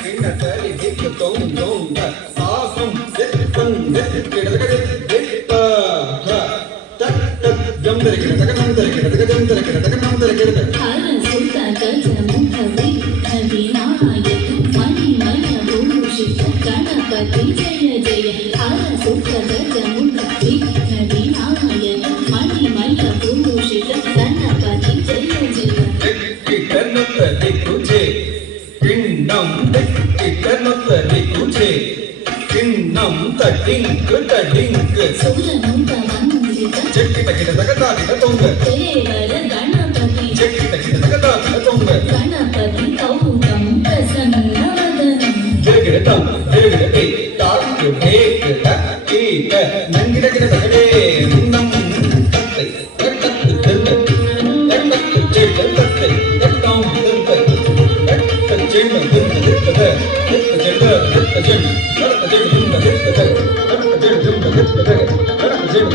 கிண்ண தரி திக்கு தொங் தொங் சாசம் தித்தம் திக்கிடதக தித்த தக் தக் ஜம் தரிக்கிடதக நம் தரிக்கிடதக ஜம் தரிக்கிடதக நம் தரிக்கிடதக ஹர சுத்த கஜமுக விநாயக மணிமய பூஷித ಗಣಪತಿ ಜಯ ಜಯ ಹರ ಸುಖ ಗಜಮುಖ ವಿಘ್ನ ವಿನಾಯಕ ಮಣಿಮಯ ಭೂಷಿತ ಗಣಪತಿ ಜಯ ಜಯ ಗಣಪತಿ ಕುಜೆ ಪಿಂಡಂ ಗಣಪತಿ ಕುಜೆ ಪಿಂಡಂ ತಟಿಂಕ್ ತಟಿಂಕ್ ಸುರನುತ ವಂದಿತ ಚೆಕ್ಕಿ ತಕಿಟ ತಗದಾಕಿಟ ತೊಂಗ ದೇವರ ಗಣಪತಿ ಚೆಕ್ಕಿ ತಕಿಟ ತಗದಾಕಿಟ ತೊಂಗ ಗಣಪತಿ ತೌತಂ ಪ್ರಸನ್ನವದನಂ ಗಿಡಗಿಡತಂ ಗಿಡಗಿಡತೆ ತಾಕು ಬೇಕ ತಕ್ಕೀಟ ನಂಗಿಡಗಿಡ ತಗಡೆ ನಂ ತತ್ತೈ ತತ್ತತ್ತು ತತ್ತತ್ತು ತತ್ತತ್ತು ಚೇಟ ತತ್ತೈ ತತ್ತಾಂ ತತ್ತೈ ತತ್ತ ಚೇಟ ದುಂದ ದಿತ್ತದ ದಿತ್ತ ಚೇಟ ದಿತ್ತ ಚೇಟ ತತ್ತ ಚೇಟ ದುಂದ ದಿತ್ತದ ತತ್ತ ಚೇಟ ದುಂದ ದಿತ್ತದ ತತ್ತ ಚೇಟ